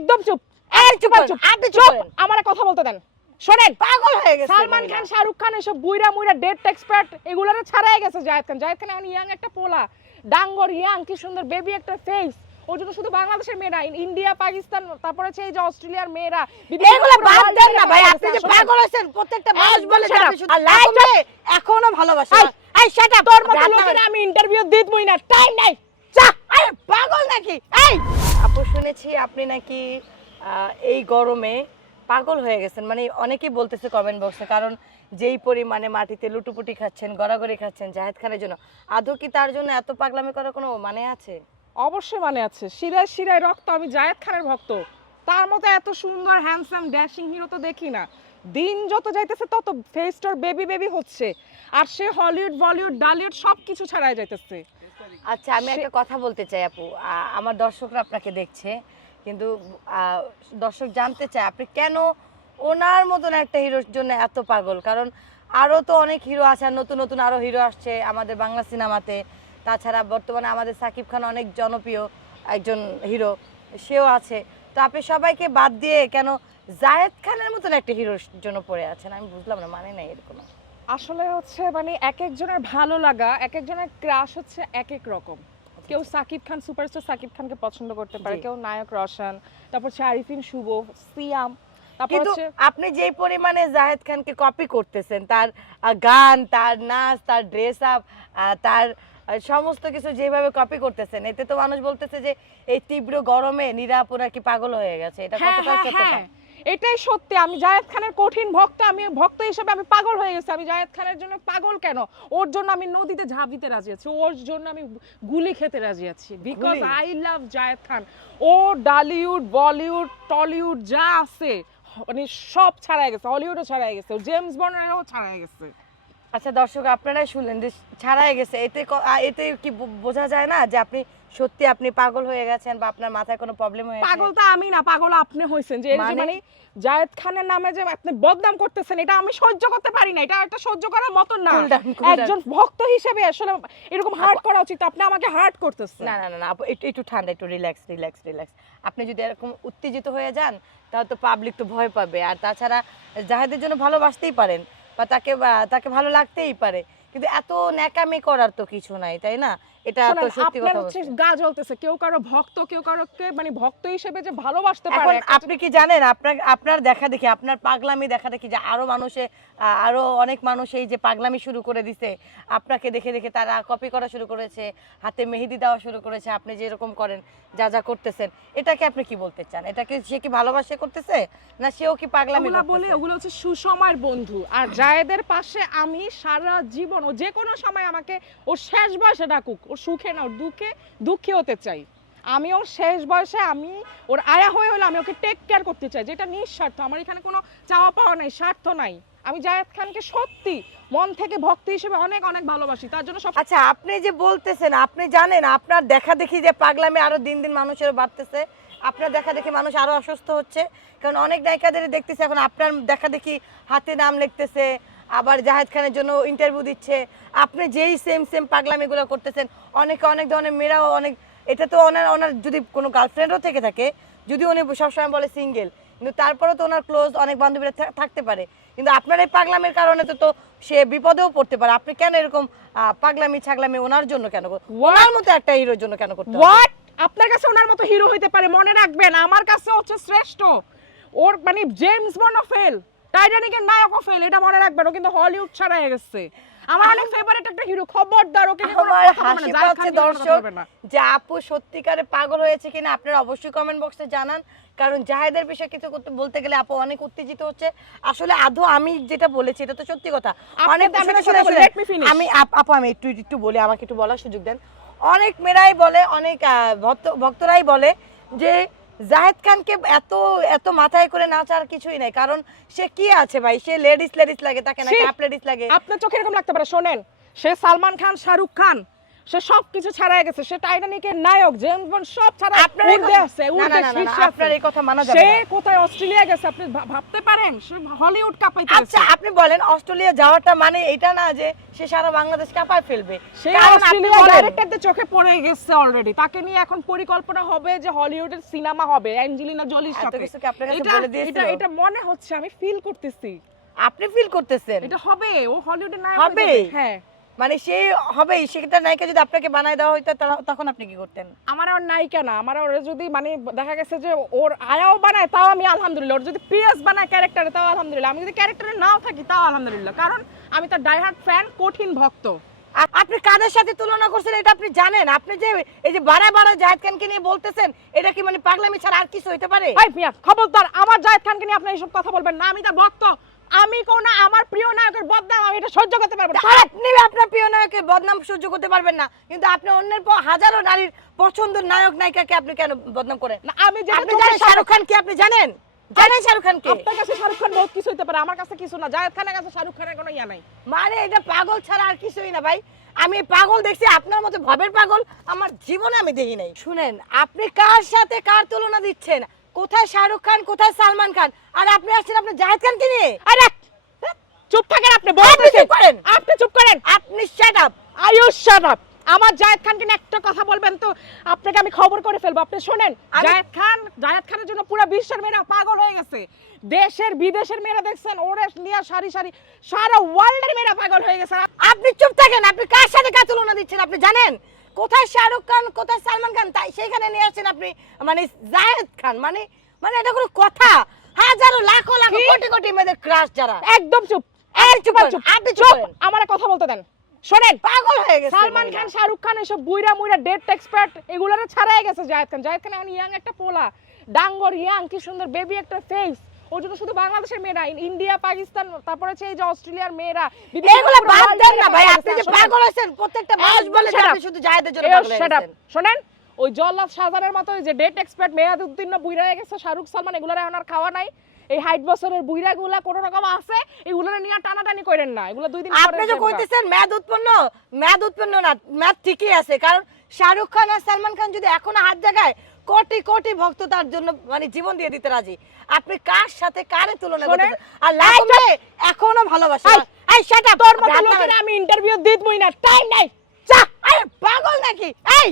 একদম চুপ। এই চুপ চুপ। আমার কথা বলতে দেন। শোনেন পাগল হয়ে গেছে সালমান খান শাহরুখ খান এসব বুইরা মুইরা ডেট এক্সপার্ট এগুলোরে ছাড়াই গেছে জায়েদ খান। জায়েদ খান এখন ইয়াং একটা পোলা। ডাঙ্গর ইয়াং কি সুন্দর বেবি একটা ফেস ওর জন্য শুধু বাংলাদেশের মেয়েরা ইন- ইন্ডিয়া পাকিস্তান তারপরে হচ্ছে এই যে অস্ট্রেলিয়ার মেয়েরা এগুলো বাদ দেন না ভাই আপনি যে পাগল হয়েছেন প্রত্যেকটা মানুষ বলে এখনও ভালোবাসে এই শাট আপ তোর মতো লোকের আমি ইন্টারভিউ দিতবই না টাইম নাই। আরে পাগল নাকি? এই! আপু শুনেছি আপনি নাকি এই গরমে পাগল হয়ে গেছেন। মানে অনেকেই বলতেছে কমেন্ট বক্সে কারণ যেই পরিমাণে মাটিতে লুটুপুটি খাচ্ছেন গড়াগড়ি খাচ্ছেন জাহেদ খানের জন্য আদৌ কি তার জন্য এত পাগলামি করার কোনো মানে আছে? অবশ্যই মানে আছে। শিরায় শিরায় রক্ত আমি জায়েদ খানের ভক্ত। তার মতো এত সুন্দর হ্যান্ডসাম ড্যাশিং হিরো তো দেখি না। দিন যত যাইতেছে তত ফেস্টর বেবি বেবি হচ্ছে। আর সে হলিউড বলিউড ডালিউড সব কিছু ছাড়াই যাইতেছে। আচ্ছা আমি একটা কথা বলতে চাই আপু। আমার দর্শকরা আপনাকে দেখছে কিন্তু দর্শক জানতে চায় আপনি কেন ওনার মতন একটা হিরোর জন্য এত পাগল? কারণ আরও তো অনেক হিরো আছে আর নতুন নতুন আরও হিরো আসছে আমাদের বাংলা সিনেমাতে। তাছাড়া বর্তমানে আমাদের সাকিব খান অনেক জনপ্রিয় একজন হিরো সেও আছে। তো আপনি সবাইকে বাদ দিয়ে কেন জায়েদ খানের মতন একটা হিরোর জন্য পড়ে আছেন? আমি বুঝলাম না মানে নাই এরকম। আসলে হচ্ছে মানে এক একজনের ভালো লাগা এক একজনের ক্রাশ হচ্ছে এক এক রকম। কেউ সাকিব খান সুপারস্টার সাকিব খানকে পছন্দ করতে পারে কেউ নায়ক রোশন তারপর হচ্ছে আরিফিন শুভ সিয়াম কিন্তু আপনি যেই পরিমাণে জাহেদ খানকে কপি করতেছেন তার গান তার নাচ তার ড্রেস আপ তার সমস্ত কিছু যেভাবে কপি করতেছেন এতে তো মানুষ বলতেছে যে এই তীব্র গরমে নিরাপদ আর কি পাগল হয়ে গেছে? এটা হ্যাঁ কতটা হ্যাঁ সত্যতা? এটাই সত্যি আমি জায়েদ খানের কঠিন ভক্ত আমি ভক্ত হিসেবে আমি পাগল হয়ে গেছি। আমি জায়েদ খানের জন্য পাগল কেন? ওর জন্য আমি নদীতে ঝাঁপ দিতে রাজি আছি ওর জন্য আমি গুলি খেতে রাজি আছি। Because I love Zayed Khan. O Dhallywood Bollywood Tollywood যা আছে মানে সব ছাড়াই গেছে হলিউডও ছাড়াই গেছে জেমস বন্ডেরও ছাড়াই গেছে। আচ্ছা দর্শক আপনারাই শুনলেন যে ছাড়াই গেছে এতে এতে কি বোঝা যায় না যে আপনি সত্যি আপনি পাগল হয়ে গেছেন বা আপনার মাথায় কোনো প্রবলেম হয়েছে? পাগল তো আমি না পাগল আপনি হয়েছেন যে মানে? মানে জায়েদ খানের নামে যে আপনি বদনাম করতেছেন এটা আমি সহ্য করতে পারি না এটা একটা সহ্য করার মতন না. একজন ভক্ত হিসেবে আসলে এরকম হার্ট করা উচিত আপনি আমাকে হার্ট করতেছেন। না না না না আপু একটু একটু ঠান্ডা একটু রিল্যাক্স রিল্যাক্স রিল্যাক্স আপনি যদি এরকম উত্তেজিত হয়ে যান তাহলে তো পাবলিক তো ভয় পাবে। আর তাছাড়া জাহেদের জন্য ভালোবাসতেই পারেন বা তাকে তাকে ভালো লাগতেই পারে। কিন্তু এত ন্যাকামি করার তো কিছু নাই তাই না? এটা তো সত্যি কথা হচ্ছে গা জ্বলতেছে কেউ কারও ভক্ত কেউ কারও মানে ভক্ত হিসেবে যে ভালোবাসতে পারে আপনি কি জানেন আপনার আপনার দেখা দেখি আপনার পাগলামি দেখা দেখি যে আরও মানুষে আরও অনেক মানুষ এই যে পাগলামি শুরু করে দিছে। আপনাকে দেখে দেখে তারা কপি করা শুরু করেছে হাতে মেহেদি দেওয়া শুরু করেছে আপনি যেরকম করেন যা যা করতেছেন। এটাকে আপনি কি বলতে চান? এটাকে সে কি ভালোবাসে করতেছে? না সেও কি পাগলামি বলে ওগুলো হচ্ছে সুসময়ের বন্ধু। আর জায়েদের পাশে আমি সারা জীবন ও যে কোনো সময় আমাকে ও শেষ বয়সে ডাকুক ওর সুখে না, ওর দুঃখে দুঃখে হতে চাই। আমি ওর শেষ বয়সে আমি ওর আয়া হয়ে হলে আমি ওকে টেক কেয়ার করতে চাই, যেটা নিঃস্বার্থ। আমার এখানে কোনো চাওয়া পাওয়া নাই, স্বার্থ নাই। আমি জায়েদ খানকে সত্যি মন থেকে ভক্তি হিসেবে অনেক অনেক ভালোবাসি, তার জন্য সব আচ্ছা আপনি যে বলতেছেন, আপনি জানেন, আপনার দেখা দেখি যে পাগলামি আরও দিন দিন মানুষের বাড়তেছে। আপনার দেখা দেখি মানুষ আরও অসুস্থ হচ্ছে। কারণ অনেক নায়িকাদের দেখতেছে এখন আপনার দেখা দেখি হাতে নাম লিখতেছে আবার জাহেদ খানের জন্য ইন্টারভিউ দিচ্ছে। আপনি যেই সেম সেম পাগলামিগুলো করতেছেন অনেকে অনেক ধরনের মেয়েরাও অনেক এটা তো ওনার ওনার যদি কোনো গার্লফ্রেন্ডও থেকে থাকে যদি উনি সবসময় বলে সিঙ্গেল কিন্তু তারপরেও তো ওনার ক্লোজ অনেক বান্ধবীরা থাকতে পারে। কিন্তু আপনার এই পাগলামের কারণে তো তো সে বিপদেও পড়তে পারে। আপনি কেন এরকম পাগলামি ছাগলামি ওনার জন্য কেন ওনার মতো একটা হিরোর জন্য কেন করতে? হোয়াট আপনার কাছে ওনার মতো হিরো হইতে পারে মনে রাখবেন আমার কাছে হচ্ছে শ্রেষ্ঠ। ওর মানে জেমস বন্ড ফেল টাইটানিকের নায়কও ফেল এটা মনে রাখবেন ও কিন্তু হলিউড ছাড়া হয়ে গেছে। আমার অনেক ফেভারিট একটা হিরো খবরদার ওকে নিয়ে কোনো হাসি পাচ্ছে দর্শক যে আপু সত্যিকারে পাগল হয়েছে কিনা আপনারা অবশ্যই কমেন্ট বক্সে জানান কারণ জাহেদের বিষয়ে কিছু করতে বলতে গেলে আপু অনেক উত্তেজিত হচ্ছে। আসলে আদৌ আমি যেটা বলেছি এটা তো সত্যি কথা। অনেক আমি আপ- আমি একটু একটু বলি আমাকে একটু বলার সুযোগ দেন। অনেক মেয়েরাই বলে অনেক ভক্তরাই বলে যে জাহেদ খানকে এত এত মাথায় করে নাচার কিছুই নাই। কারণ সে কি আছে ভাই? সে লেডিস লেডিস লাগে তাকে না ছি! ক্যাপ লেডিস লাগে। আপনার চোখে এরকম লাগতে পারে শোনেন। সে সালমান খান শাহরুখ খান সে সব কিছু ছাড়াই গেছে সে টাইটানিকের নায়ক জেমস বন্ড সব ছাড়া আপনার এই আছে না, শীর্ষে আপনার এই কথা মানা যাবে সে কোথায় অস্ট্রেলিয়া গেছে আপনি ভাবতে পারেন? সে হলিউড কাঁপাইতে আচ্ছা আপনি বলেন অস্ট্রেলিয়া যাওয়াটা মানে এটা না যে সে সারা বাংলাদেশ কাঁপায় ফেলবে? সে অস্ট্রেলিয়া ডাইরেক্টরদের চোখে পড়ে গেছে অলরেডি তাকে নিয়ে এখন পরিকল্পনা হবে যে হলিউডের সিনেমা হবে অ্যাঞ্জেলিনা জলির সাথে কিছু কি আপনার কাছে এটা-? এটা এটা মনে হচ্ছে আমি ফিল করতেছি। আপনি ফিল করতেছেন? এটা হবে ও হলিউডের নায়ক হবে? হ্যাঁ। মানে সে হবেই সেটা নায়িকা যদি আপনাকে বানায় দেওয়া হইতো তখন আপনি কি করতেন? আমার আর নায়িকা না আমার ওরা যদি মানে দেখা গেছে যে ওর আয়াও বানায় তাও আমি আলহামদুলিল্লাহ। ওর যদি পিএস বানায় ক্যারেক্টারে তাও আলহামদুলিল্লাহ। আমি যদি ক্যারেক্টারে নাও থাকি তাও আলহামদুলিল্লাহ। কারণ আমি তার ডাইহার্ট ফ্যান কঠিন ভক্ত। আপনি কাদের সাথে তুলনা করছেন এটা আপনি জানেন? আপনি যে এই যে বাড়া বাড়া জাহেদ খানকে নিয়ে বলতেছেন এটা কি মানে পাগলামি ছাড়া আর কিছু হইতে পারে? ভাই মিয়া খবরদার আমার জায়েদ খানকে নিয়ে আপনি এইসব কথা বলবেন না। আমি তার ভক্ত। আমি কোন আমার প্রিয় আমি এটা সহ্য করতে পারব না। আপনি আপনার প্রিয় নায়কের বদনাম সহ্য করতে পারবেন না। কিন্তু আপনি অন্যের হাজারো নারীর পছন্দের নায়ক নায়িকাকে আপনি কেন বদনাম করেন না, আমি আপনি জানেন শাহরুখ খান কি আপনি জানেন? জানেন শাহরুখ খান কে? আপনার কাছে শাহরুখ খান বহুত কিছু হতে পারে আমার কাছে কিছু না। জায়েদ খানের কাছে শাহরুখ খানের কোনো ইয়া নাই। মানে এটা পাগল ছাড়া আর কিছুই না ভাই। আমি পাগল দেখছি আপনার মতো ভবের পাগল আমার জীবনে আমি দেখি নাই। শুনেন আপনি কার সাথে কার তুলনা দিচ্ছেন? কোথায় শাহরুখ খান কোথায় সালমান খান? আর আপনি আসছেন আপনি জাহেদ খানকে নিয়ে? আরে চুপ থাকেন আপনি আপনি চুপ করেন। আপনি চুপ করেন। আপনি শাট আপ শাট আপ আমার জায়েদ খানকে নিয়ে একটা কথা বলবেন তো? আপনাকে আমি খবর করে ফেলব। আপনি শোনেন জায়েদ খান জায়েদ খানের জন্য পুরো বিশ্বের মেয়েরা পাগল হয়ে গেছে। দেশের বিদেশের মেয়েরা দেখছেন ওরে নিয়ে সারি সারি সারা ওয়ার্ল্ডের মেয়েরা পাগল হয়ে গেছে। আপনি চুপ থাকেন আপনি কার সাথে কার তুলনা দিচ্ছেন আপনি জানেন? কোথায় শাহরুখ খান কোথায় সালমান খান তাই সেইখানে নিয়ে আসছেন আপনি মানে জাহেদ খান মানে মানে এটা কোনো কথা। হাজারো লাখো লাখো কোটি কোটি মেয়েদের ক্রাশ যারা। একদম চুপ। এই চুপ একবার আপনি চুপ আমার কথা বলতে দেন। শোনেন পাগল হয়ে গেছে সালমান খান শাহরুখ খান এসব বুইরা মুইরা ডেট এক্সপার্ট এগুলোরে ছাড়াই গেছে জায়েদ খান। জায়েদ খান এখন ইয়াং একটা পোলা। ডাঙ্গর ইয়াং কি সুন্দর বেবি একটা ফেস ওর জন্য শুধু বাংলাদেশের মেয়েরা ইন্ডিয়া পাকিস্তান তারপরে হচ্ছে এই যে অস্ট্রেলিয়ার মেয়েরা এগুলো বাদ দেন না ভাই আপনি যে পাগল হয়েছেন প্রত্যেকটা মানুষ বলে. আপনি শুধু জায়েদের জন্য পাগল হয়ে shut শোনেন ওই জল্লাদ শাহজাহানের মতো যে ডেট এক্সপার্ট মেয়াদ উত্তীর্ণ বুইরা হয়ে গেছে শাহরুখ সালমান এগুলোর এখন আর খাওয়া নাই। এই হাইট বছরের কোনো রকম আছে নিয়ে টানাটানি করেন না। এগুলো দুই দিন আপনি যে কইতেছেন উৎপন্ন উৎপন্ন না ঠিকই আছে কারণ শাহরুখ খান আর সালমান খান যদি এখনও হাত জায়গায় কোটি কোটি ভক্ত তার জন্য মানে জীবন দিয়ে দিতে রাজি। আপনি কার সাথে কারে তুলনা করতেছেন? আর মেয়ে এখনও ভালোবাসে এই, আপ তোর মতো লোকের আমি ইন্টারভিউ দিতবই না টাইম নাই। চা আরে পাগল নাকি? এই!